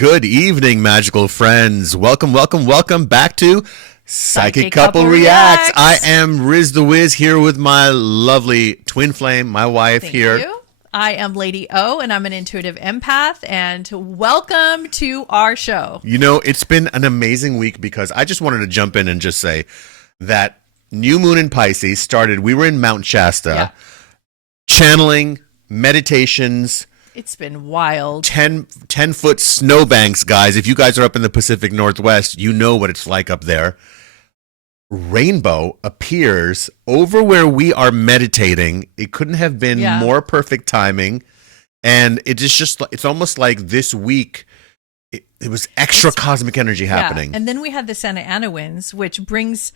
Good evening, magical friends. Welcome back to Psychic Couple Reacts. I am Riz the Wiz here with my lovely twin flame, my wife. Thank here. You. I am Lady O, and I'm an intuitive empath, and welcome to our show. You know, it's been an amazing week because I just wanted to jump in and just say that new moon in Pisces started. We were in Mount Shasta, channeling, meditations. It's been wild. 10-foot snowbanks, guys. If you guys are up in the Pacific Northwest, you know what it's like up there. Rainbow appears over where we are meditating. It couldn't have been more perfect timing. And it is just, it's almost like this week, it was extra cosmic energy happening. And then we had the Santa Ana winds, which brings,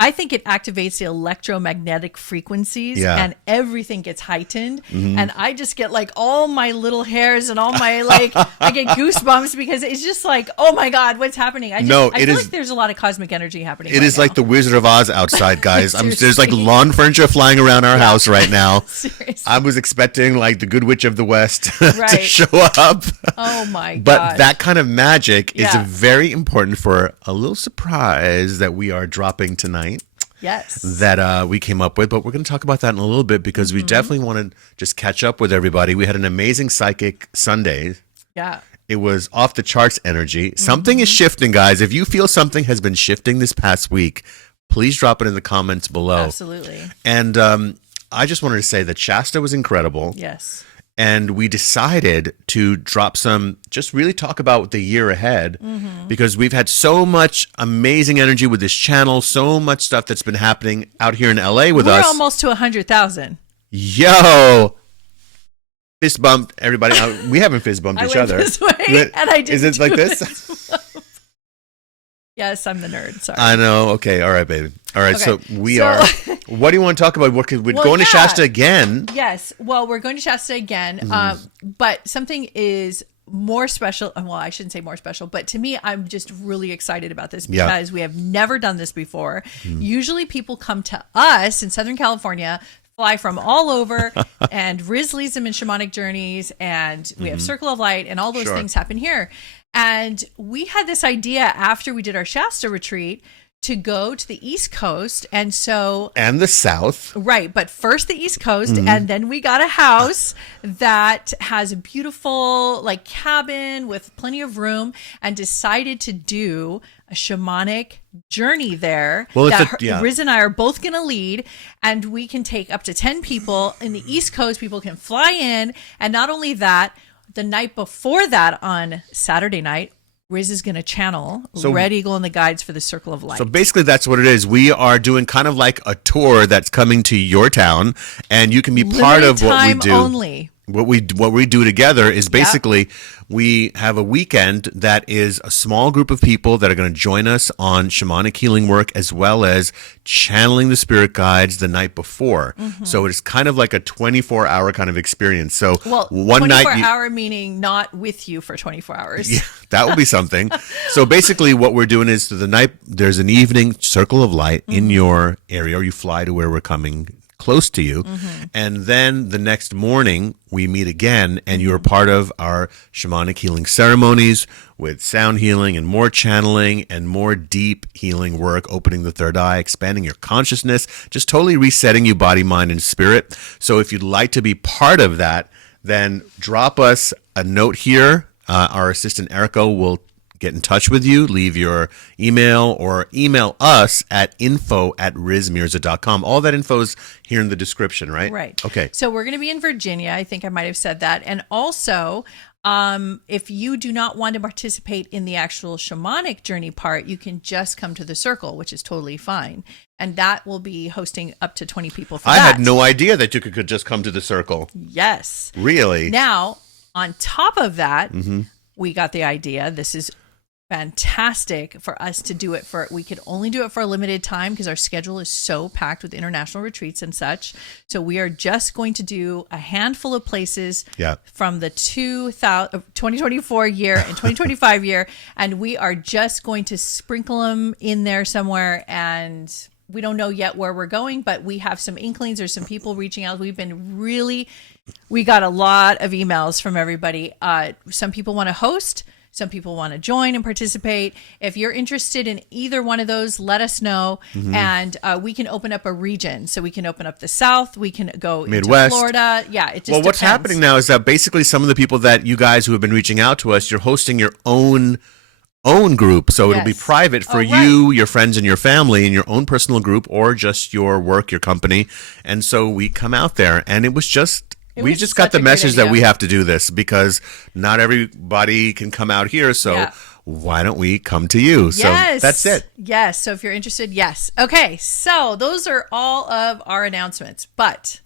I think it activates the electromagnetic frequencies and everything gets heightened. And I just get like all my little hairs and all my I get goosebumps because it's just like, oh my God, what's happening? I feel like there's a lot of cosmic energy happening. It is like the Wizard of Oz outside, guys. There's like lawn furniture flying around our house right now. Seriously. I was expecting like the Good Witch of the West to show up. Oh my God. But that kind of magic is very important for a little surprise that we are dropping tonight. Yes. That we came up with, but we're going to talk about that in a little bit because we definitely want to just catch up with everybody. We had an amazing Psychic Sunday. Yeah. It was off the charts energy. Something is shifting, guys. If you feel something has been shifting this past week, please drop it in the comments below. Absolutely. And I just wanted to say that Shasta was incredible. Yes. And we decided to drop some, just really talk about the year ahead because we've had so much amazing energy with this channel, so much stuff that's been happening out here in LA with us. We're almost to 100,000. Yo! Fist bump, everybody. We haven't fist bumped each other. This way, and I didn't. Is it like this? Yes, I'm the nerd. Sorry. I know. Okay. All right, baby. All right. Okay. So we are. What do you want to talk about? We're going to Shasta again. Yes. Well, we're going to Shasta again. But something is more special. Well, I shouldn't say more special, but to me, I'm just really excited about this because we have never done this before. Usually people come to us in Southern California, fly from all over, and Riz leads them in shamanic journeys, and we have Circle of Light, and all those things happen here. And we had this idea after we did our Shasta retreat to go to the East Coast. And the South. Right. But first the East Coast. And then we got a house that has a beautiful cabin with plenty of room and decided to do a shamanic journey there. Well, Riz and I are both going to lead, and we can take up to 10 people in the East Coast. People can fly in. And not only that, the night before that, on Saturday night, Riz is going to channel Red Eagle and the guides for the Circle of Light. So basically that's what it is. We are doing kind of like a tour that's coming to your town, and you can be part of what we do. Only. What we do together is basically we have a weekend that is a small group of people that are going to join us on shamanic healing work as well as channeling the spirit guides the night before. So it's kind of like a 24-hour kind of experience. So one night 24-hour meaning not with you for 24 hours. Yeah, that would be something. So basically what we're doing is the night there's an evening Circle of Light in your area, or you fly to where we're coming close to you, and then the next morning we meet again, and you're part of our shamanic healing ceremonies with sound healing and more channeling and more deep healing work, opening the third eye, expanding your consciousness, just totally resetting you body, mind, and spirit. So if you'd like to be part of that, then drop us a note here. Our assistant Erica will get in touch with you, leave your email, or email us at info@rizmirza.com. All that info is here in the description, right? Right. Okay. So we're going to be in Virginia. I think I might have said that. And also, if you do not want to participate in the actual shamanic journey part, you can just come to the Circle, which is totally fine. And that will be hosting up to 20 people for that. I had no idea that you could just come to the Circle. Yes. Really? Now, on top of that, we got the idea. This is fantastic for us to do it we could only do it for a limited time because our schedule is so packed with international retreats and such. So we are just going to do a handful of places from the 2024 year and 2025 year. And we are just going to sprinkle them in there somewhere. And we don't know yet where we're going, but we have some inklings. There's some people reaching out. We got a lot of emails from everybody. Some people want to host. Some people want to join and participate. If you're interested in either one of those, let us know. And we can open up a region. So we can open up the South. We can go Midwest. into Florida. Yeah, it just Well, what's depends. happening now is that basically some of the people that you guys who have been reaching out to us, you're hosting your own group, so it'll be Yes. private for you, your friends, and your family in your own personal group, or just your work, your company. And so we come out there, and we was just got such the a great message that idea. we have to do this because not everybody can come out here. So Yeah. why don't we come to you? So Yes. that's it. Yes. So if you're interested, yes. Okay. So those are all of our announcements, but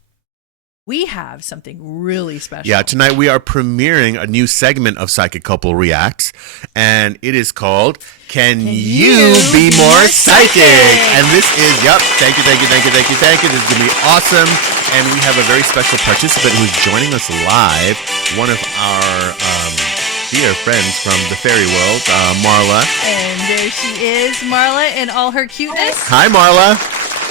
we have something really special. Yeah, tonight we are premiering a new segment of Psychic Couple Reacts, and it is called Can You Be More Psychic? And this is, thank you. This is going to be awesome. And we have a very special participant who's joining us live, one of our dear friends from the fairy world, Marla. And there she is, Marla, in all her cuteness. Hi, Marla.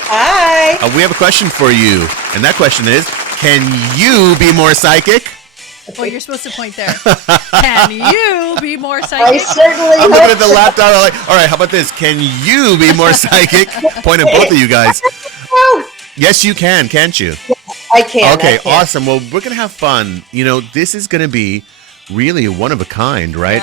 Hi. We have a question for you, and that question is, can you be more psychic? Well, you're supposed to point there. Can you be more I psychic? certainly I'm hope looking at the laptop. I'm like, all right, how about this? Can you be more psychic? Point at both of you guys. so. Yes, you can, can't you? I can. Okay, I can. awesome. Well, we're going to have fun. You know, this is going to be really one of a kind, right?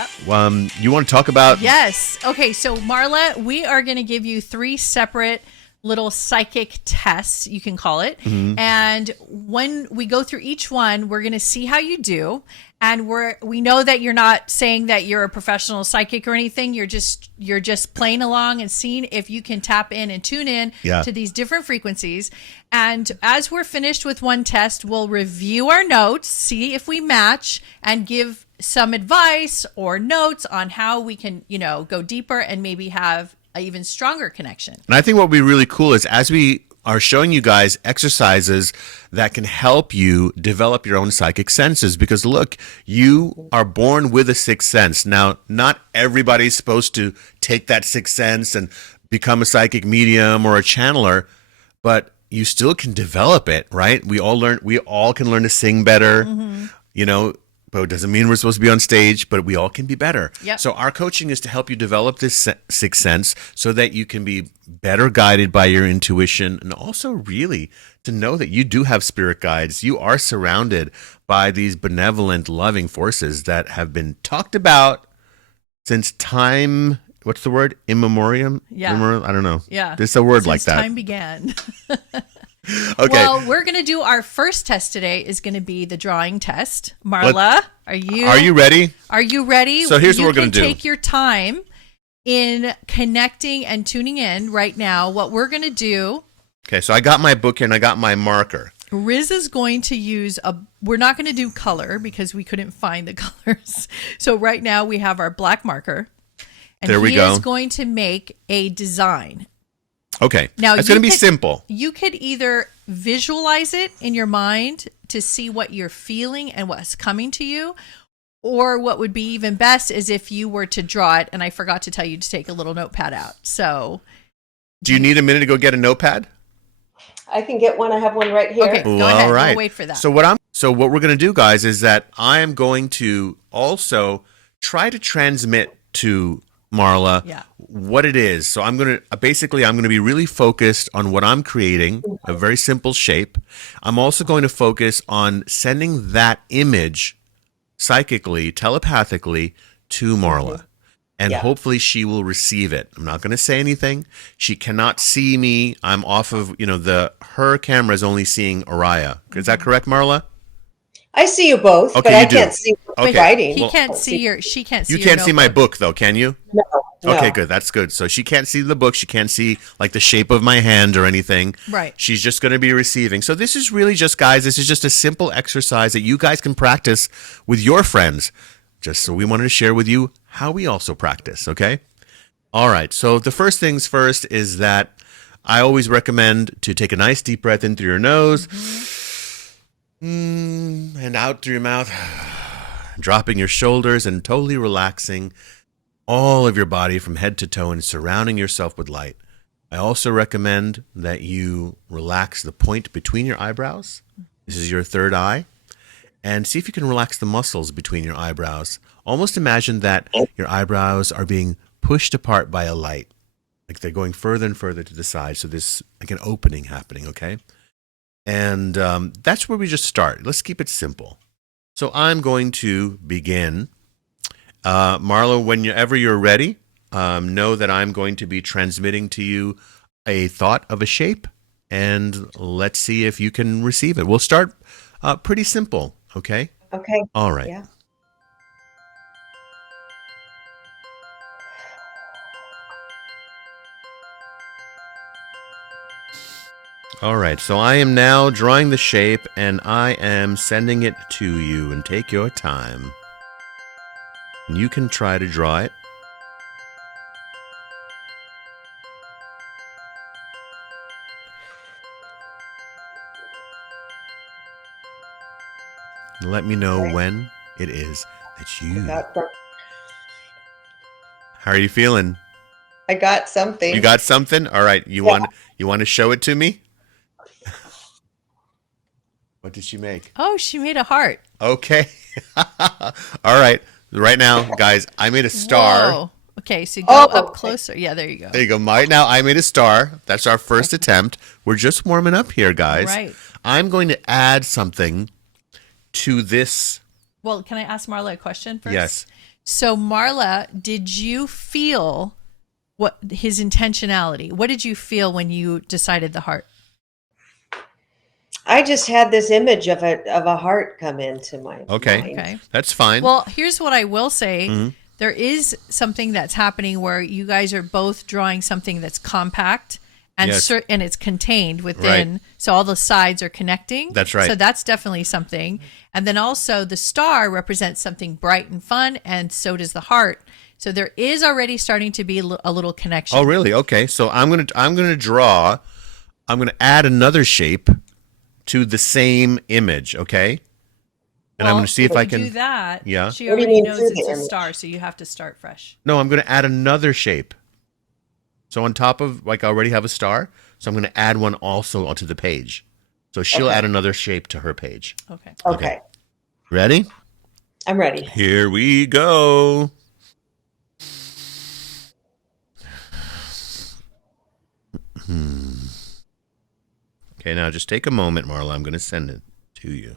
You want to talk about... Yes. Okay, so Marla, we are going to give you 3 separate little psychic tests, you can call it. And when we go through each one, we're going to see how you do. And we know that you're not saying that you're a professional psychic or anything. You're just playing along and seeing if you can tap in and tune in to these different frequencies. And as we're finished with one test, we'll review our notes, see if we match, and give some advice or notes on how we can, go deeper and maybe have an even stronger connection. And I think what would be really cool is as we are showing you guys exercises that can help you develop your own psychic senses, because look, you are born with a sixth sense. Now, not everybody's supposed to take that sixth sense and become a psychic medium or a channeler, but you still can develop it, right? We all can learn to sing better, but it doesn't mean we're supposed to be on stage, but we all can be better. Yep. So our coaching is to help you develop this sixth sense so that you can be better guided by your intuition, and also really to know that you do have spirit guides. You are surrounded by these benevolent, loving forces that have been talked about since time. What's the word? Immemorium? Yeah. I don't know. Yeah. There's a word like Since that. time began. Okay. Well, we're going to do our first test today is going to be the drawing test. Marla, are you ready? Are you ready? So here's what we're going to do. Take your time in connecting and tuning in right now. What we're going to do. Okay, so I got my book and I got my marker. Riz is going to use we're not going to do color because we couldn't find the colors. So right now we have our black marker. And there we he go. is going to make a design. Okay. Now it's going to be simple. You could either visualize it in your mind to see what you're feeling and what's coming to you, or what would be even best is if you were to draw it. And I forgot to tell you to take a little notepad out. So, do you need a minute to go get a notepad? I can get one. I have one right here. Okay, go ahead. We'll wait for that. So what we're going to do, guys, is that I am going to also try to transmit to Marla what it is. So I'm going to be really focused on what I'm creating, a very simple shape. I'm also going to focus on sending that image psychically, telepathically to Marla. And hopefully she will receive it. I'm not going to say anything. She cannot see me. I'm off of, her camera is only seeing Araya. Is that correct, Marla? I see you both, but I can't see what's writing. She can't see your You can't see my book, though, can you? No. Okay, good. That's good. So she can't see the book. She can't see like the shape of my hand or anything. Right. She's just going to be receiving. So this is really just, guys, this is just a simple exercise that you guys can practice with your friends. Just so we wanted to share with you how we also practice, okay? All right. So the first things first is that I always recommend to take a nice deep breath in through your nose. And out through your mouth, dropping your shoulders and totally relaxing all of your body from head to toe and surrounding yourself with light. I also recommend that you relax the point between your eyebrows. This is your third eye. and see if you can relax the muscles between your eyebrows. Almost imagine that your eyebrows are being pushed apart by a light, like they're going further and further to the side. So there's like an opening happening, okay? And that's where we just start. Let's keep it simple. So I'm going to begin. Marla, whenever you're ready, know that I'm going to be transmitting to you a thought of a shape, and let's see if you can receive it. We'll start pretty simple, okay? Okay. All right. Yeah. All right, so I am now drawing the shape, and I am sending it to you, and take your time. And you can try to draw it. And let me know when it is that you... How are you feeling? I got something. You got something? All right, you want to show it to me? What did she make? Oh, she made a heart. Okay. All right. Right now, guys, I made a star. Whoa. Okay, so go up closer. Yeah, there you go. There you go. Right now, I made a star. That's our first attempt. We're just warming up here, guys. Right. I'm going to add something to this. Well, can I ask Marla a question first? Yes. So, Marla, did you feel what his intentionality? What did you feel when you decided the heart? I just had this image of a heart come into my mind. Okay. That's fine. Well, here's what I will say. Mm-hmm. There is something that's happening where you guys are both drawing something that's compact and and it's contained within. Right. So all the sides are connecting. That's right. So that's definitely something. And then also the star represents something bright and fun, and so does the heart. So there is already starting to be a little connection. Oh, really? Okay. So I'm gonna draw. I'm gonna add another shape to the same image, okay? And I'm going to see if I can do that. Yeah. She already knows it's a star, so you have to start fresh. No, I'm going to add another shape. So on top of, like, I already have a star, so I'm going to add one also onto the page. So she'll add another shape to her page. Okay. Ready? I'm ready. Here we go. Okay, now just take a moment, Marla. I'm going to send it to you.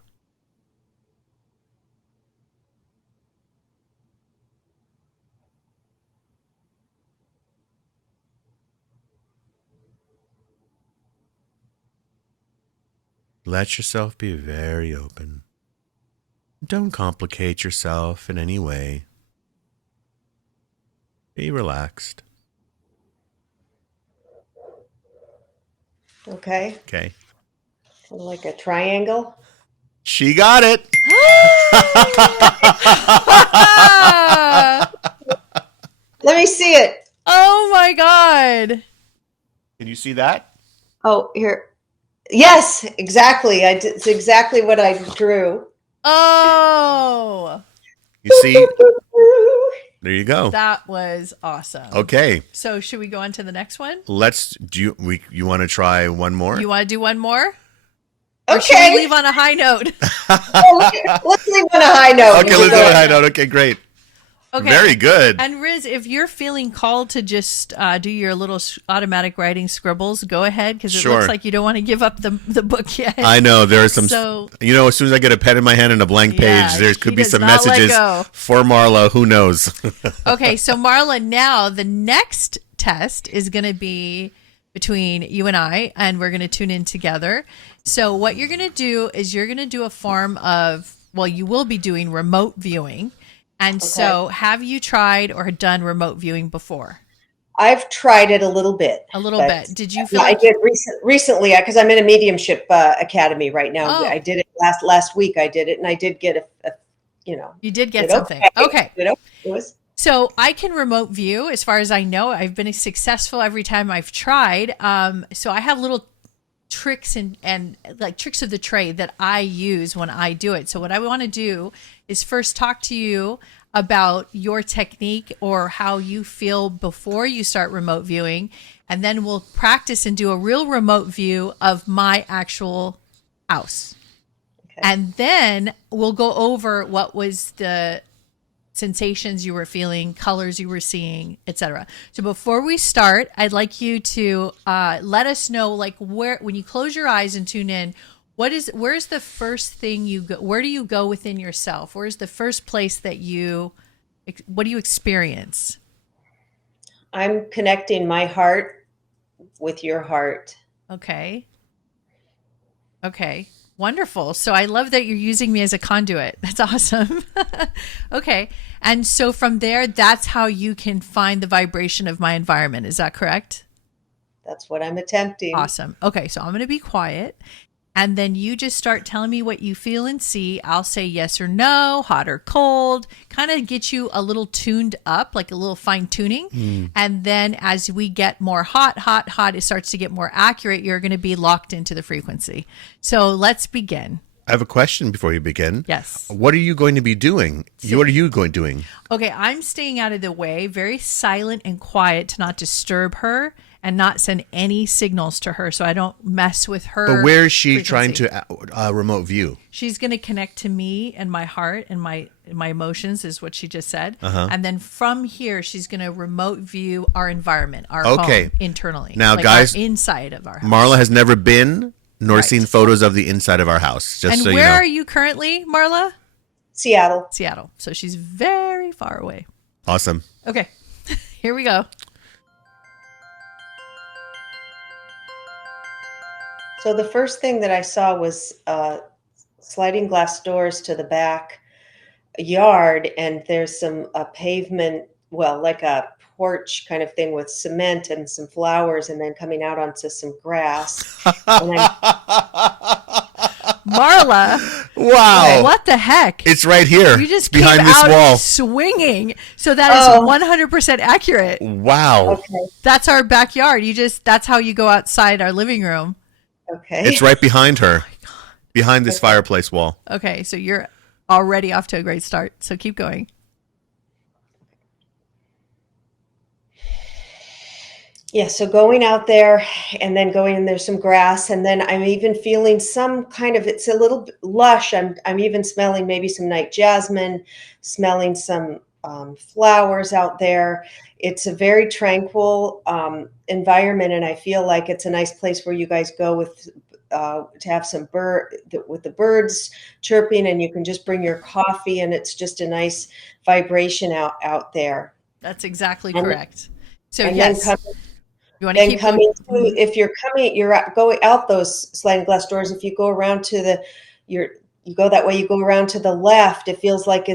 Let yourself be very open. Don't complicate yourself in any way. Be relaxed. Okay. Okay. Like a triangle. She got it. Let me see it. Oh my God. Can you see that? Oh, here. Yes, exactly. It's exactly what I drew. Oh. You see? There you go. That was awesome. Okay. So should we go on to the next one? You want to try one more? You want to do one more? Okay. Or should we leave on a high note? Let's leave on a high note. Okay, let's leave on a high note. Okay, great. Okay. Very good. And Riz, if you're feeling called to just do your little automatic writing scribbles, go ahead, because it looks like you don't want to give up the book yet. I know there are some. As soon as I get a pen in my hand and a blank page, there could be some messages for Marla. Who knows? Okay, so Marla, now the next test is going to be between you and I, and we're going to tune in together. So what you're going to do is you're going to do a form of, you will be doing remote viewing. And so have you tried or done remote viewing before? I've tried it a little bit. A little bit. Did you feel I did recently because I'm in a mediumship academy right now. I did it last week. I did it, and I did get You did get something. Okay. It was. So I can remote view as far as I know. I've been successful every time I've tried. So I have little tricks and like tricks of the trade that I use when I do it. So what I want to do is first talk to you about your technique or how you feel before you start remote viewing. And then we'll practice and do a real remote view of my actual house. And then we'll go over what was the sensations you were feeling, colors you were seeing, etc. So before we start, I'd like you to let us know, like, where, when you close your eyes and tune in, where's the first thing you go? Where do you go within yourself? Where's the first place that what do you experience? I'm connecting my heart with your heart. Okay. Wonderful. So I love that you're using me as a conduit. That's awesome. Okay. And so from there, that's how you can find the vibration of my environment. Is that correct? That's what I'm attempting. Awesome. Okay. So I'm going to be quiet. And then you just start telling me what you feel and see. I'll say yes or no, hot or cold, kind of get you a little tuned up, like a little fine tuning. And then as we get more hot, it starts to get more accurate. You're going to be locked into the frequency. So let's begin. I have a question before you begin. Yes. What are you going to be doing? What are you doing? Okay, I'm staying out of the way, very silent and quiet to not disturb her and not send any signals to her so I don't mess with her. But where is she frequency. trying to remote view? She's going to connect to me and my heart and my emotions is what she just said. And then from here, she's going to remote view our environment, our home internally. Now, like guys, our inside of our house. Marla has never been nor seen photos of the inside of our house. Just and so you know. where are you currently, Marla? Seattle. So she's very far away. Awesome. Okay, here we go. So the first thing that I saw was sliding glass doors to the back yard, and there's some pavement, well, like a porch kind of thing with cement and some flowers, and then coming out onto some grass. Marla. Wow. What the heck? It's right here. You just behind came this out wall. swinging. So that is 100% accurate. Wow. Okay. That's our backyard. That's how you go outside our living room. Okay. It's right behind her. Behind this fireplace wall. Okay, so you're already off to a great start. So keep going. Yeah, so going out there and then going in, there's some grass, and then I'm even feeling some kind of, it's a little lush. I'm even smelling maybe some night jasmine, smelling some flowers out there. It's a very tranquil environment, and I feel like it's a nice place where you guys go with to have some with the birds chirping, and you can just bring your coffee, and it's just a nice vibration out there. That's exactly correct. So and yes. You want to then keep coming going? to, if you're going out those sliding glass doors, if you go around to you go that way, you go around to the left, it feels like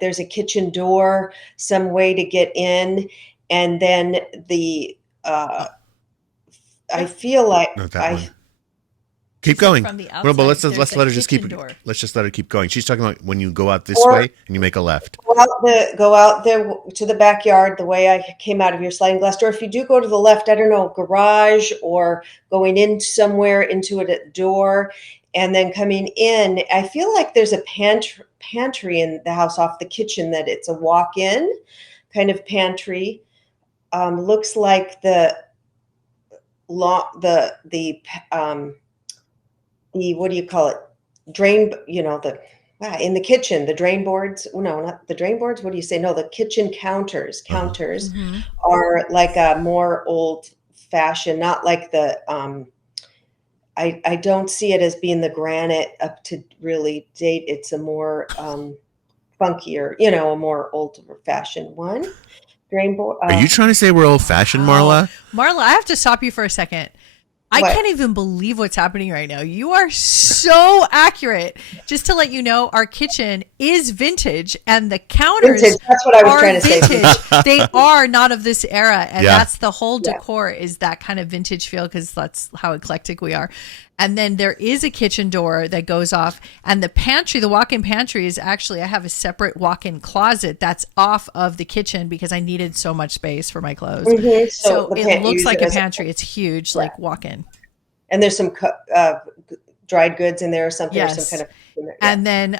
there's a kitchen door, some way to get in. And then I feel like Not that one. Keep going. From the outside, Well, but let's there's let a her just keep. kitchen door. Let's just let her keep going. She's talking about when you go out this way and you make a left. go out there to the backyard, the way I came out of your sliding glass door. If you do go to the left, I don't know, garage or going in somewhere into a door, and then coming in, I feel like there's a pantry in the house off the kitchen, that it's a walk-in kind of pantry. Looks like the what do you call it? Drain, in the kitchen, the drain boards. No, not the drain boards. What do you say? No, the kitchen counters are like a more old fashioned, not like the, I don't see it as being the granite up to really date. It's a more funkier, a more old fashioned one. Drain board. Are you trying to say we're old fashioned, Marla? Marla, I have to stop you for a second. I can't even believe what's happening right now. You are so accurate. Just to let you know, our kitchen is vintage, and the counters That's what I was trying to vintage. say. They are not of this era, and Yeah. that's the whole decor is that kind of vintage feel, because that's how eclectic we are. And then there is a kitchen door that goes off, and the pantry, the walk-in pantry is actually, I have a separate walk-in closet that's off of the kitchen because I needed so much space for my clothes. Mm-hmm. So the it looks like a as pantry. It's huge, like walk-in. And there's some dried goods in there or something. Yes. Or some kind of. And then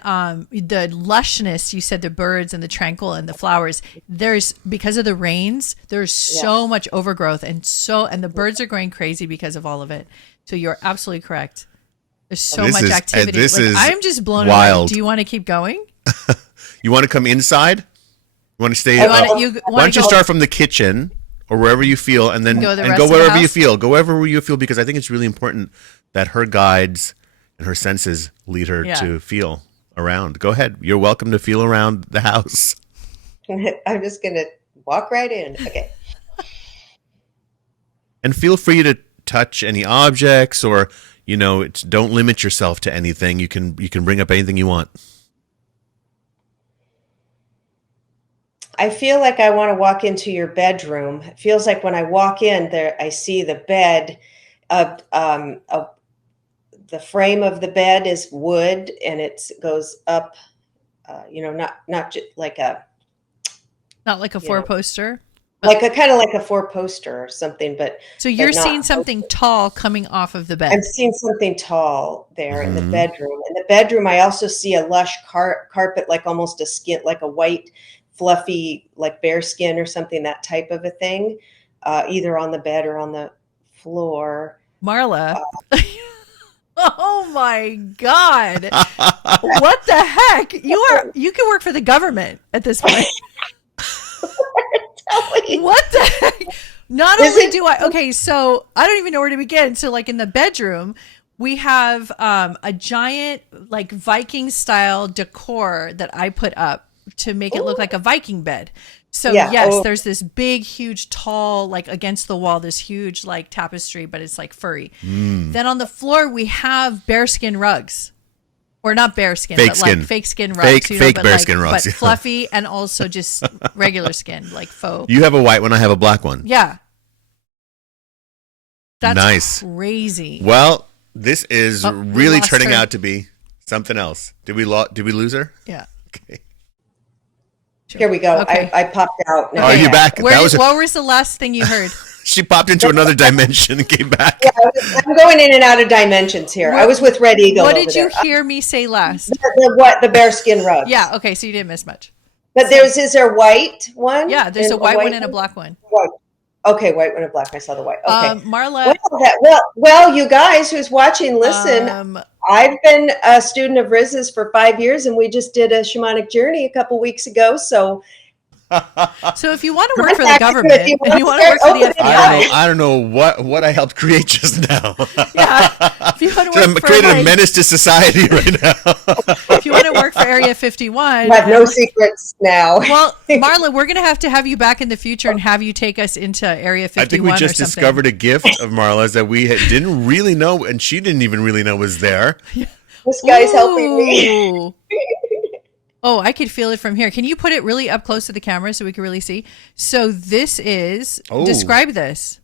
the lushness, you said the birds and the tranquil and the flowers, because of the rains, there's so much overgrowth, and the birds are going crazy because of all of it. So you're absolutely correct. There's so This much is- activity. this is I'm just blown wild. away. Do you want to keep going? You want to come inside? You want to stay? You wanna- up? you Why wanna don't you go- start from the kitchen or wherever you feel, and then Go the and rest go of the wherever you house? feel. Go wherever you feel, because I think it's really important that her guides and her senses lead her Yeah. to feel around. Go ahead. You're welcome to feel around the house. I'm just going to walk right in. Okay. And feel free to touch any objects, or don't limit yourself to anything. You can bring up anything you want. I feel like I want to walk into your bedroom. It feels like when I walk in there, I see the bed. The frame of the bed is wood, and it goes up. Not just like a Not like a Yeah. four-poster. like a kind of like a four-poster or something, but So you're not- seeing something tall coming off of the bed. I'm seeing something tall there in the Mhm. bedroom. In the bedroom, I also see a lush carpet, like almost a skin, like a white, fluffy, like bear skin or something, that type of a thing, either on the bed or on the floor. Marla. Oh my God. What the heck? You can work for the government at this point. What the heck? Not Is only it- do okay, so I don't even know where to begin. So like in the bedroom, we have a giant like Viking style decor that I put up to make it look like a Viking bed. So Yeah. yes, Oh. there's this big, huge, tall, like against the wall, this huge like tapestry, but it's like furry. Then on the floor we have bearskin rugs. Or not bearskin, Fake but skin. like fake skin rugs. Fake but bearskin like, rugs, But yeah. fluffy and also just regular skin, like faux. You have a white one. I have a black one. Yeah. That's Nice. crazy. Well, this is Oh, we really lost turning her. out to be something else. Did we lose her? Yeah. Okay. Here we go. Okay. I popped out. Are you back? Where That was what was the last thing you heard? She popped into another dimension and came back. I'm going in and out of dimensions here. I was with Red Eagle. What over did you there. hear me say last? The bearskin rugs. Yeah, okay, so you didn't miss much. But is there white one? Yeah, there's And a white one and a black one. White. Okay, white one and black. I saw the white. Okay. Marla, Well, you guys who's watching, listen. I've been a student of Riz's for 5 years, and we just did a shamanic journey a couple weeks ago. So so if you want to work for the If government you and you want want to to work for the start FBI, I don't know what I helped create just now. yeah, if you want to I'm work for creating a like, menace to society right now. if you want to work for Area 51, I have no secrets now. well, Marla, we're going to have you back in the future and have you take us into Area 51 I think we just or something. discovered a gift of Marla's that we didn't really know, and she didn't even really know was there. This guy's helping me. Ooh. Oh, I could feel it from here. Can you put it really up close to the camera so we can really see? So this is, Oh. describe this.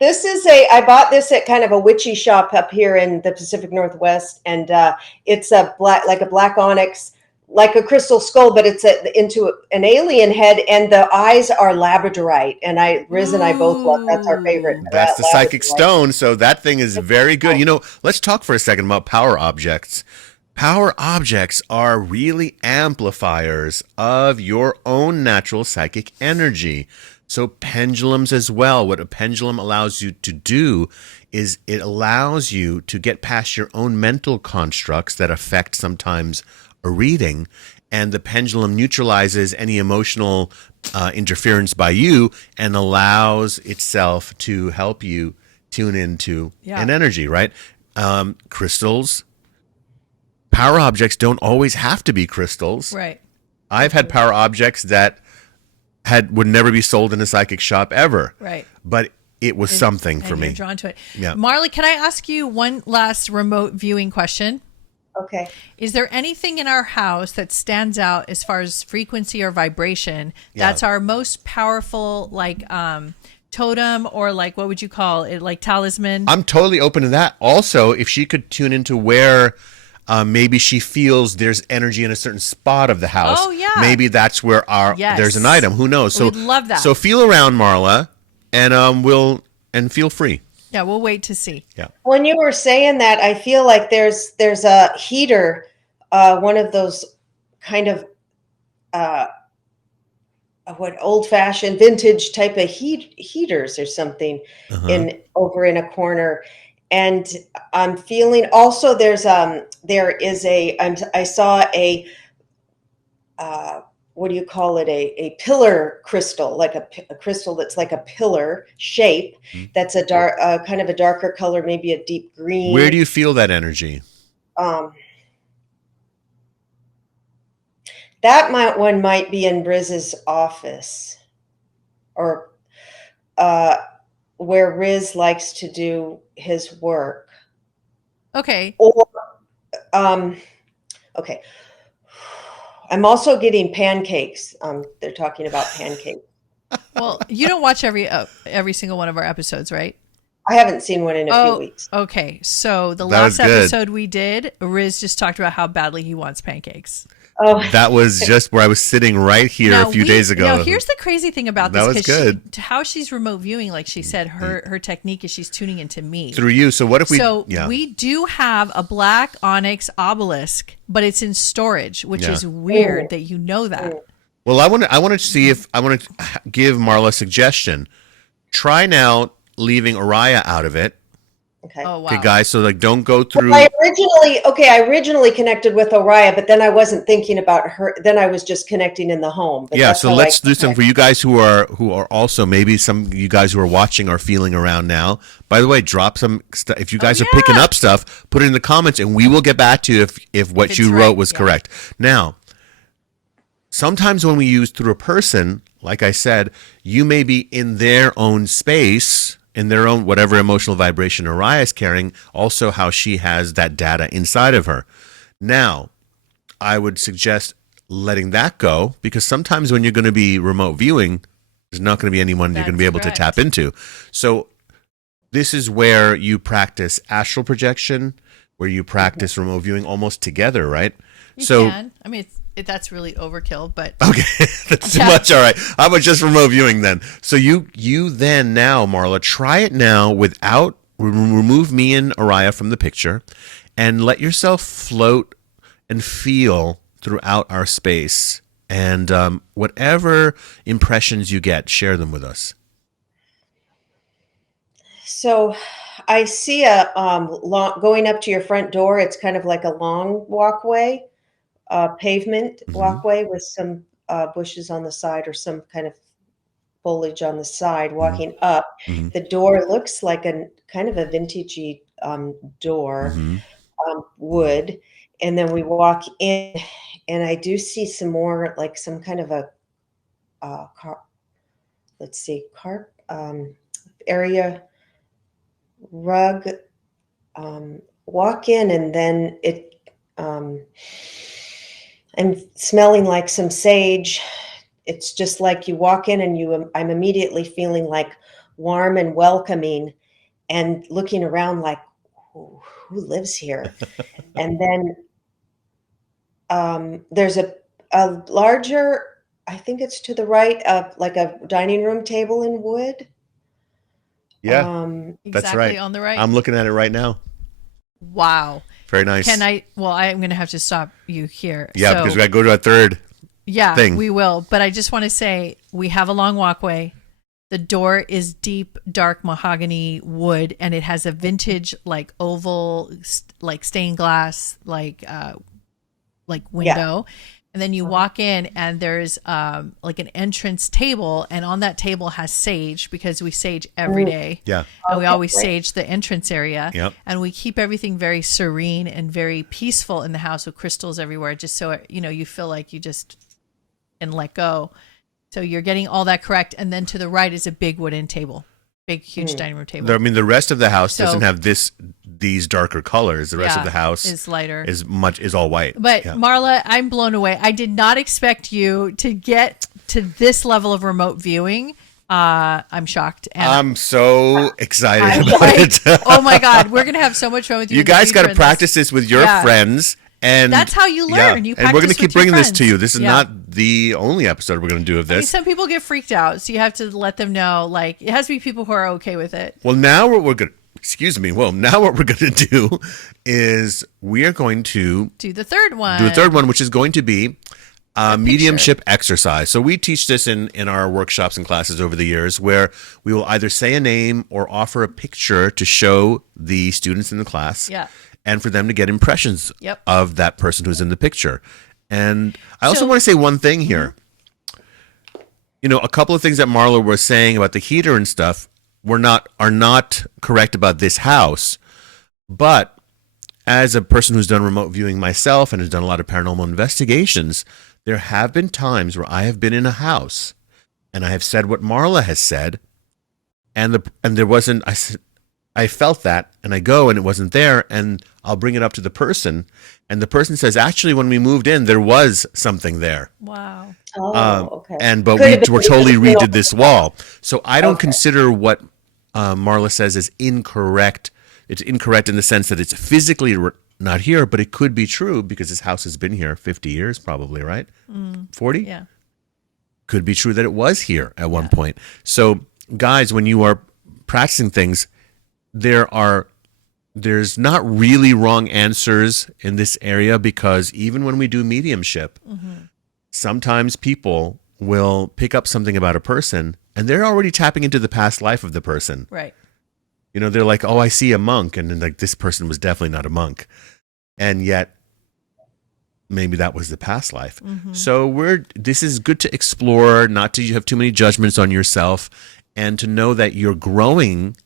This is I bought this at kind of a witchy shop up here in the Pacific Northwest, and it's a black onyx, like a crystal skull, but it's into an alien head, and the eyes are labradorite. And Riz and I both love. That's our favorite. That's the psychic labradorite. stone, so that thing is very good. Let's talk for a second about power objects. Power objects are really amplifiers of your own natural psychic energy. So pendulums as well. What a pendulum allows you to do is it allows you to get past your own mental constructs that affect sometimes a reading, and the pendulum neutralizes any emotional interference by you and allows itself to help you tune into an energy, right? Crystals. Power objects don't always have to be crystals. Right. I've had power objects that would never be sold in a psychic shop ever. Right. But it was something for And me. you're drawn to it. Yeah. Marla, can I ask you one last remote viewing question? Okay. Is there anything in our house that stands out as far as frequency or vibration that's our most powerful, like, totem, or like, what would you call it? Like talisman? I'm totally open to that. Also, if she could tune into where maybe she feels there's energy in a certain spot of the house. Oh, yeah. Maybe that's where Yes. there's an item. Who knows? So We'd love that. So feel around, Marla, and feel free. Yeah, we'll wait to see. Yeah. When you were saying that, I feel like there's a heater, one of those kind of what old-fashioned vintage type of heaters or something over in a corner. and I'm feeling also there is I saw a what do you call it, a pillar crystal, like a crystal that's like a pillar shape, that's a dark kind of a darker color, maybe a deep green. Where do you feel that energy? That one might be in Riz's office, or where Riz likes to do his work. Okay. Or okay. I'm also getting pancakes. They're talking about pancakes. Well, you don't watch every single one of our episodes, right? I haven't seen one in a few weeks. Okay. So the That was last good. episode we did, Riz just talked about how badly he wants pancakes. Oh, That was just where I was sitting right here a few days ago. Now, here's the crazy thing about this. That was good. How she's remote viewing, like she said, her technique is she's tuning into me. Through you. So what if we... So yeah. we do have a black onyx obelisk, but it's in storage, which Yeah. is weird that you know that. Well, I want to see if I want to give Marla a suggestion. Try now leaving Oriah out of it. okay. Oh, wow. Okay, guys. So like, don't go through. I originally connected with Oriah, but then I wasn't thinking about her. Then I was just connecting in the home. But Yeah. that's So how let's I do some for you guys who are also, maybe some of you guys who are watching are feeling around now. By the way, drop some stuff. If you guys are picking up stuff, put it in the comments, and we will get back to you if what it's you right, wrote was yeah. correct. Now, sometimes when we use through a person, like I said, you may be in their own space, in their own whatever emotional vibration Oriah is carrying, also how she has that data inside of her. Now, I would suggest letting that go, because sometimes when you're going to be remote viewing, there's not going to be anyone you're going to be able to tap into. So this is where you practice astral projection, where you practice remote viewing almost together, right? You can. I mean, that's really overkill, but Okay, that's too much. All right, how about just remote viewing then? So you then now, Marla, try it now without remove me and Oriah from the picture, and let yourself float and feel throughout our space, and whatever impressions you get, share them with us. So I see a going up to your front door. It's kind of like a long walkway. Pavement walkway with some bushes on the side, or some kind of foliage on the side, walking up. The door looks like a kind of a vintagey door, wood. And then we walk in, and I do see some more, like some kind of a area rug. Walk in, and then I'm smelling like some sage. It's just like you walk in, and I'm immediately feeling like warm and welcoming, and looking around like, who lives here? And then there's a larger, I think it's to the right, of like a dining room table in wood. Yeah, that's exactly right. on the right. I'm looking at it right now. Wow. Very nice. Well, I'm going to have to stop you here. Yeah, So, because we got to go to a third. yeah, thing. we will. But I just want to say we have a long walkway. The door is deep, dark mahogany wood, and it has a vintage, like oval, like stained glass, like window. And then you walk in, and there's like an entrance table, and on that table has sage, because we sage every day. Yeah. And we always sage the entrance area. Yep. And we keep everything very serene and very peaceful in the house, with crystals everywhere, just so you feel like you just and let go. So you're getting all that correct. And then to the right is a big wooden table, big, huge dining room table. I mean, the rest of the house doesn't have these darker colors. The rest of the house is lighter, is all white. But Marla, I'm blown away. I did not expect you to get to this level of remote viewing. I'm shocked. And I'm so excited about it. Oh my God, we're gonna have so much fun with you. You guys got to practice this with your friends. And that's how you learn. You and we're going to practice keep with your bringing this friends. to you. This is not the only episode we're going to do of I mean, this. some people get freaked out, so you have to let them know. Like, it has to be people who are okay with it. Well, now what we're going to, now what we're going to do is we are going to do the third one. which is going to be mediumship exercise. So we teach this in our workshops and classes over the years, where we will either say a name or offer a picture to show the students in the class, and for them to get impressions of that person who's in the picture. And I also want to say one thing here. You know, a couple of things that Marla was saying about the heater and stuff are not correct about this house, but as a person who's done remote viewing myself and has done a lot of paranormal investigations, there have been times where I have been in a house and I have said what Marla has said, and there wasn't. I felt that, and I go and it wasn't there, and I'll bring it up to the person, and the person says, actually, when we moved in, there was something there. Wow. Okay. But we totally redid this wall. So I don't consider what Marla says is incorrect. It's incorrect in the sense that it's physically not here, but it could be true because this house has been here 50 years probably, right? 40? Yeah. Could be true that it was here at one point. So guys, when you are practicing things, there's not really wrong answers in this area, because even when we do mediumship, sometimes people will pick up something about a person and they're already tapping into the past life of the person. Right. You know, they're like, oh, I see a monk. And then like, this person was definitely not a monk. And yet maybe that was the past life. So this is good to explore, not to have too many judgments on yourself, and to know that you're growing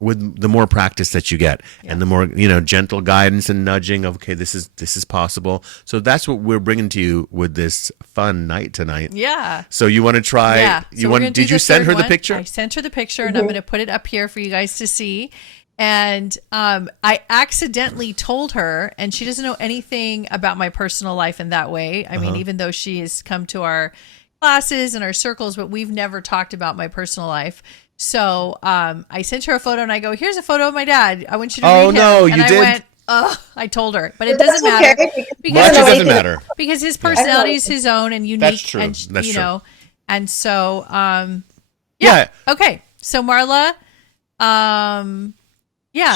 with the more practice that you get, and the more, you know, gentle guidance and nudging of, okay, this is possible. So that's what we're bringing to you with this fun night tonight. Yeah. So you want to try? Yeah. Did you send her the picture? I sent her the picture, and I'm going to put it up here for you guys to see. And I accidentally told her, and she doesn't know anything about my personal life in that way. I mean, even though she has come to our classes and our circles, but we've never talked about my personal life. So I sent her a photo, and I go, here's a photo of my dad. I want you to read him. Oh, no, and you I did? went, oh, I told her. But it doesn't matter. Because it doesn't matter. Because his personality is his own and unique. That's true. And, That's true. know, and so, Yeah. Okay. So, Marla,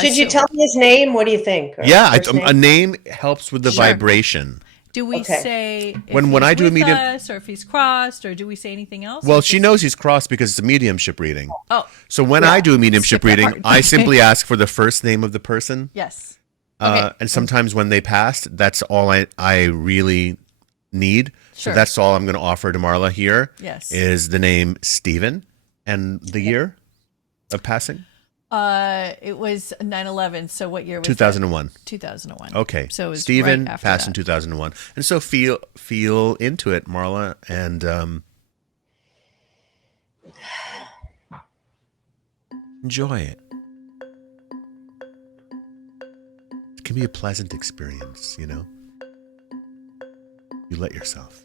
Should you tell me his name? What do you think? A name helps with the vibration. Do we say if when I do a medium, us, or if he's crossed, or do we say anything else? Well, she knows he's crossed because it's a mediumship reading. Oh, so when I do a mediumship reading, I simply ask for the first name of the person. Yes. And sometimes when they passed, that's all I really need. Sure. So that's all I'm going to offer to Marla here. Yes. Is the name Stephen and the year of passing? It was 9/11. So what year was 2001. That? 2001. Okay. So it was Stephen right after passed that. in 2001. And so feel into it, Marla, and enjoy it. It can be a pleasant experience, you know. You let yourself.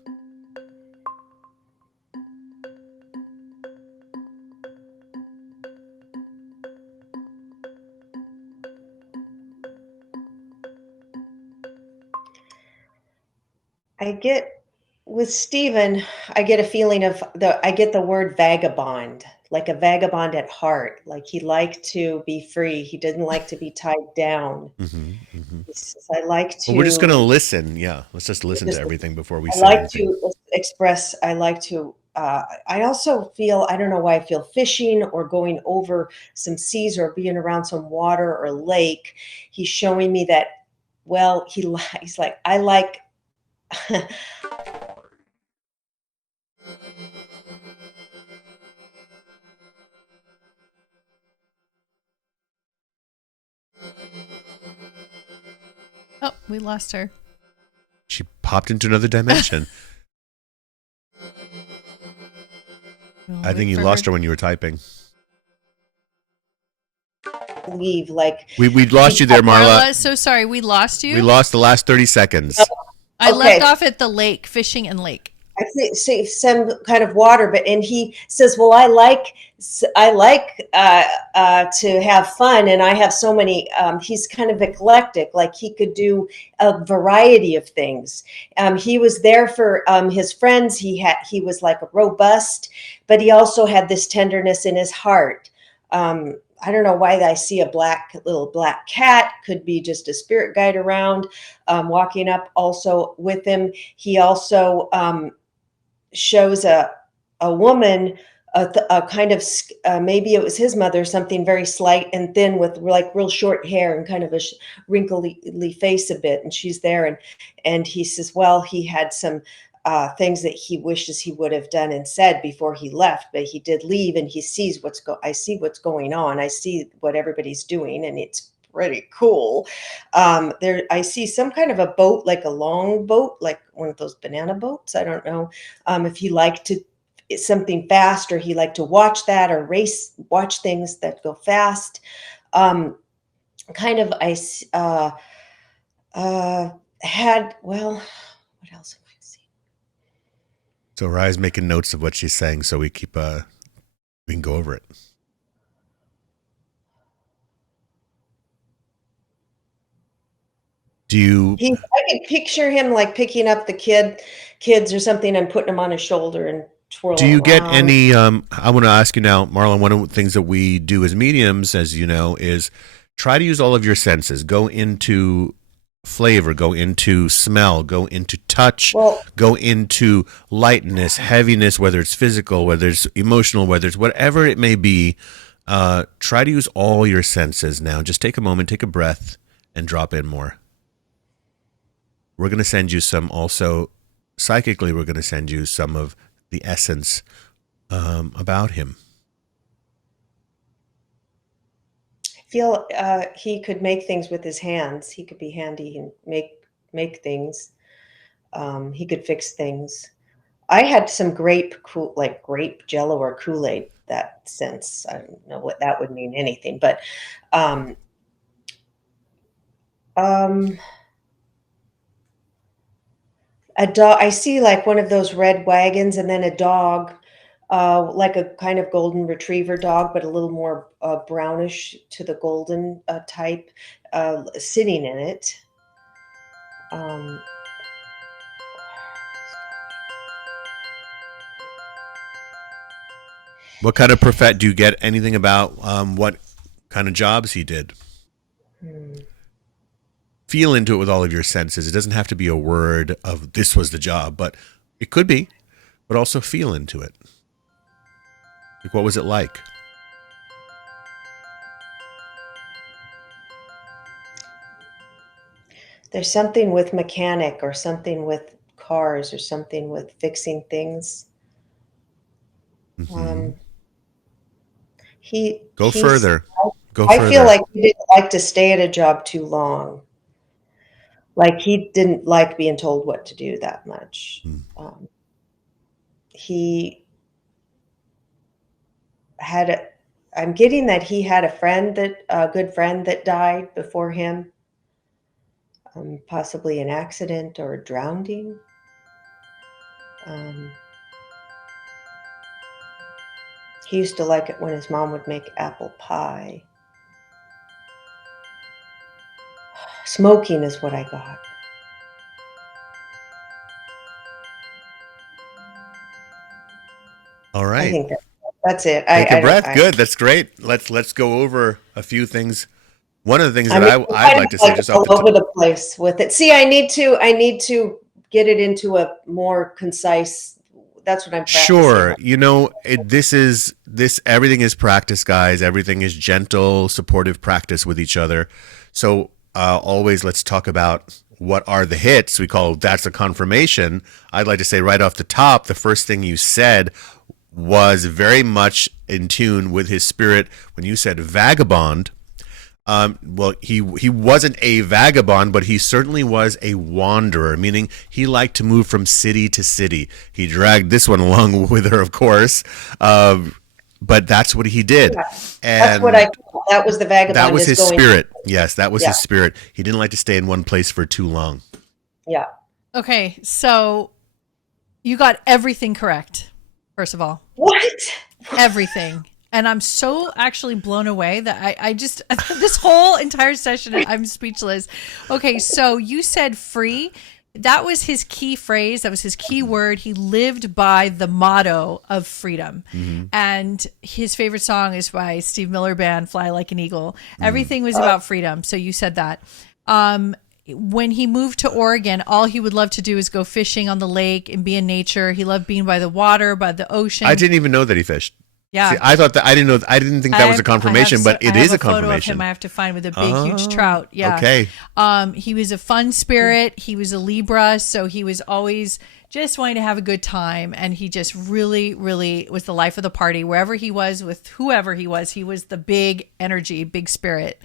With Stephen, I get a feeling of I get the word vagabond, like a vagabond at heart. Like he liked to be free. He didn't like to be tied down. He says, I like to. Well, we're just going to listen. Yeah. Let's just listen to everything before we say anything. To express. I like to. I also feel, I don't know why I feel fishing or going over some seas or being around some water or lake. He's showing me that, well, he's like, I like. Oh, we lost her. She popped into another dimension. I think you lost her when you were typing. Leave, like we lost you there, Marla. So sorry, we lost you. We lost the last 30 seconds. I left off at the lake, fishing and lake. I say some kind of water, and he says, "Well, I like to have fun, and I have so many." He's kind of eclectic, like he could do a variety of things. He was there for his friends. He was like robust, but he also had this tenderness in his heart. I don't know why I see a little black cat, could be just a spirit guide around, walking up also with him. He also shows a woman, a kind of maybe it was his mother, something very slight and thin with like real short hair and kind of a wrinkly face a bit, and she's there, and he says, well, he had some things that he wishes he would have done and said before he left, but he did leave, and he sees I see what's going on. I see what everybody's doing, and it's pretty cool. There, I see some kind of a boat, like a long boat, like one of those banana boats. I don't know if he liked to something fast, or he liked to watch that or watch things that go fast. Kind of, had, well, what else am I seeing? So Raya's making notes of what she's saying, so we can go over it. I can picture him like picking up the kids or something and putting them on his shoulder and twirling. Do you around. get any? I want to ask you now, Marlon. One of the things that we do as mediums, as you know, is try to use all of your senses. Go into flavor, go into smell, go into touch, go into lightness, heaviness, whether it's physical, whether it's emotional, whether it's whatever it may be. Try to use all your senses now. Just take a moment, take a breath, and drop in more. We're going to send you some also, psychically, we're going to send you some of the essence about him. I feel he could make things with his hands. He could be handy and make things. He could fix things. I had some grape Jello or Kool-Aid that sense. I don't know what that would mean, anything, but a dog. I see like one of those red wagons, and then a dog, like a kind of golden retriever dog, but a little more brownish to the golden type, sitting in it. What kind of do you get anything about what kind of jobs he did? Feel into it with all of your senses. It doesn't have to be a word of this was the job, but it could be. But also feel into it. Like, what was it like? There's something with mechanic, or something with cars, or something with fixing things. Mm-hmm. Go further. I feel like he didn't like to stay at a job too long. Like, he didn't like being told what to do that much. He had I'm getting that he had a good friend that died before him, possibly an accident or a drowning. He used to like it when his mom would make apple pie. Smoking is what I got. All right. I think that's it. Take a breath. Good. That's great. Let's go over a few things. One of the things that I'd like to say, just all over the place with it. See, I need to get it into a more concise. That's what I'm practicing. Sure. You know, everything is practice, guys. Everything is gentle, supportive practice with each other. So always let's talk about what are the hits. We call that's a confirmation. I'd like to say right off the top, the first thing you said was very much in tune with his spirit when you said vagabond. Well, he wasn't a vagabond, but he certainly was a wanderer, meaning he liked to move from city to city. He dragged this one along with her, of course, but that's what he did. Yeah, and that was the vagabond. That was his spirit. Yes, that was his spirit. He didn't like to stay in one place for too long. Yeah. Okay, so you got everything correct, first of all. What? Everything. And I'm so actually blown away that I just, this whole entire session, I'm speechless. Okay, so you said free. that was his key phrase. That was his key word. He lived by the motto of freedom. And his favorite song is by Steve Miller Band, Fly Like an Eagle. Everything was about freedom. So you said that. When he moved to Oregon, all he would love to do is go fishing on the lake and be in nature. He loved being by the water, by the ocean. I didn't even know that he fished. Yeah. See, I thought that I didn't think that was a confirmation, but it is a confirmation. Photo of him I have to find with a big, huge trout. Yeah. Okay. He was a fun spirit. He was a Libra, so he was always just wanting to have a good time, and he just really, really was the life of the party. Wherever he was, with whoever he was the big energy, big spirit.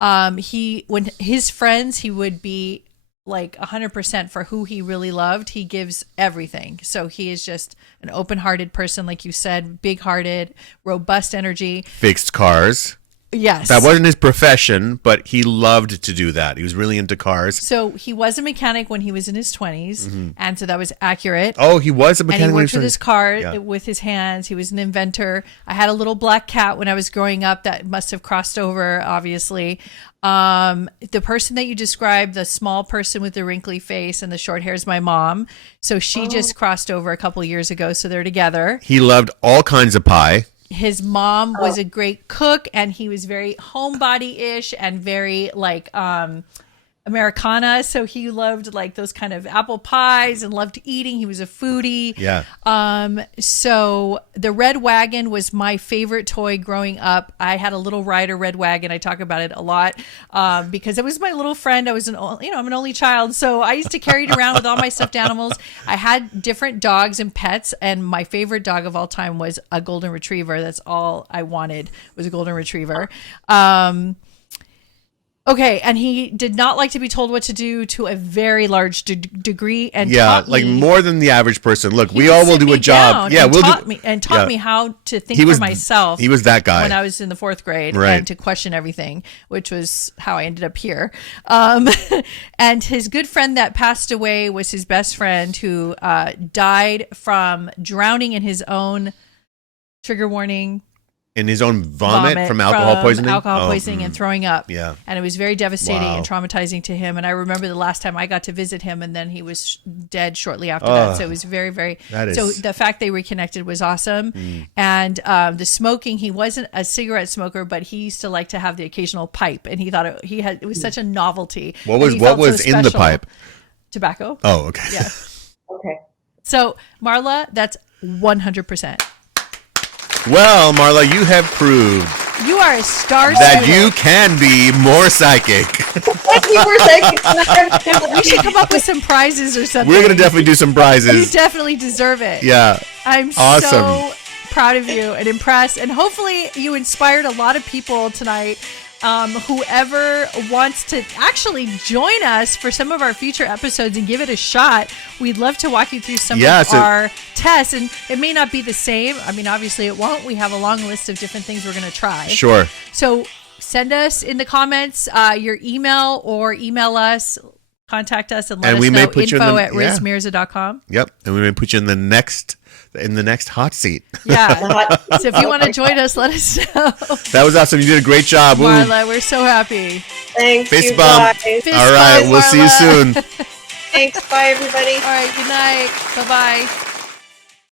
When his friends, he would be like 100% for who he really loved. He gives everything. So he is just an open-hearted person, like you said, big-hearted, robust energy. Fixed cars. Yes. That wasn't his profession, but he loved to do that. He was really into cars. So he was a mechanic when he was in his 20s, and so that was accurate. Oh, he was a mechanic. And he when worked with his car Yeah. with his hands. He was an inventor. I had a little black cat when I was growing up that must have crossed over, obviously. The person that you described, the small person with the wrinkly face and the short hair, is my mom. So she just crossed over a couple years ago. So they're together. He loved all kinds of pie. His mom was a great cook, and he was very homebody-ish and very like Americana. So he loved like those kind of apple pies and loved eating. He was a foodie. Yeah. So the Red Wagon was my favorite toy growing up. I had a little rider Red Wagon. I talk about it a lot because it was my little friend. I'm an only child. So I used to carry it around with all my stuffed animals. I had different dogs and pets, and my favorite dog of all time was a golden retriever. That's all I wanted, was a golden retriever. Okay, and he did not like to be told what to do to a very large degree, and taught like me, more than the average person. Look, he we would all will sit do me a job. down Yeah, and we'll taught do. me and taught me how to think He was- for myself. He was that guy. When I was in the 4th grade, Right. and to question everything, which was how I ended up here. And his good friend that passed away was his best friend, who died from drowning in his own, trigger warning, In his own vomit from alcohol poisoning. Alcohol poisoning and throwing up. Yeah. And it was very devastating Wow. and traumatizing to him. And I remember the last time I got to visit him, and then he was dead shortly after that. So it was very, very. So the fact they reconnected was awesome. And the smoking, he wasn't a cigarette smoker, but he used to like to have the occasional pipe, and he thought it was such a novelty. What And was he felt so in the special. pipe? Tobacco. Oh, okay. Yeah. Okay. So Marla, that's 100%. Well, Marla, you have proved You are a star that student. you can be more psychic. Thank you for saying We should come up with some prizes or something. We're gonna definitely do some You prizes. definitely deserve it. Yeah. I'm Awesome. so proud of you and impressed. And hopefully you inspired a lot of people tonight. Whoever wants to actually join us for some of our future episodes and give it a shot, we'd love to walk you through some of our tests. And it may not be the same. I mean, obviously it won't. We have a long list of different things we're going to try. Sure. So send us in the comments your email, or email us, contact us, and let us know. info@rizmirza.com. Yep. And we may put you in the next hot seat. Yeah. So if you want to join us, let us know. That was awesome. You did a great job. Ooh. Marla, we're so happy. Thank Fist you, bump. guys. Fist All right. bump, We'll see you Marla. soon. Thanks. Bye, everybody. All right. Good night. Bye-bye.